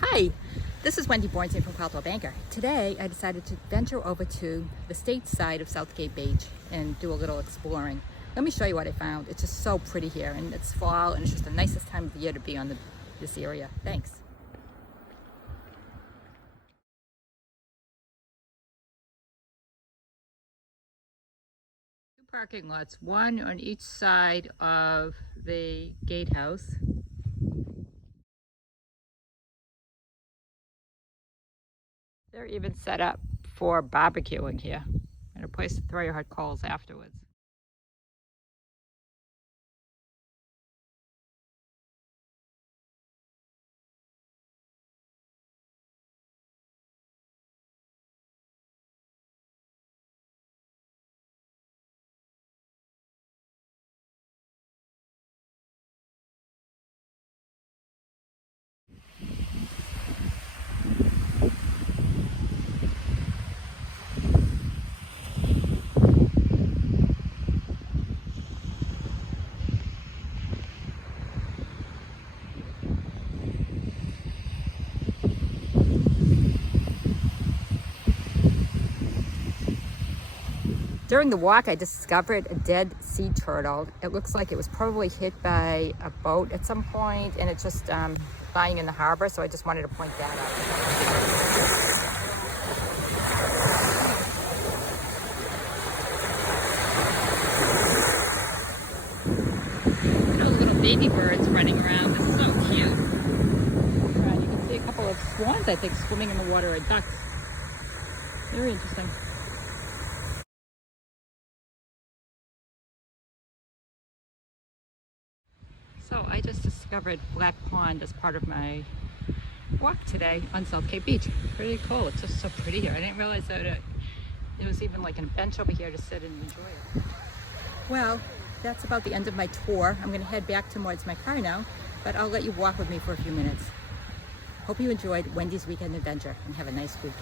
Hi, this is Wendy from Caldwell Banker. Today I decided to venture over to the state side of Southgate Beach and do a little exploring. Let me show you what I found. It's just so pretty here, and it's fall, and it's just the nicest time of the year to be on this area. Thanks. Two parking lots, one on each side of the gatehouse. They're even set up for barbecuing here and a place to throw your hot coals afterwards. During the walk, I discovered a dead sea turtle. It looks like it was probably hit by a boat at some point, and it's just lying in the harbor, so I just wanted to point that out. Look at those little baby birds running around. It's so cute. You can see a couple of swans, I think, swimming in the water, and ducks. Very interesting. So I just discovered Black Pond as part of my walk today on South Cape Beach. Pretty cool. It's just so pretty here. I didn't realize that there was even like a bench over here to sit and enjoy it. Well, that's about the end of my tour. I'm going to head back towards my car now, but I'll let you walk with me for a few minutes. Hope you enjoyed Wendy's weekend adventure and have a nice week.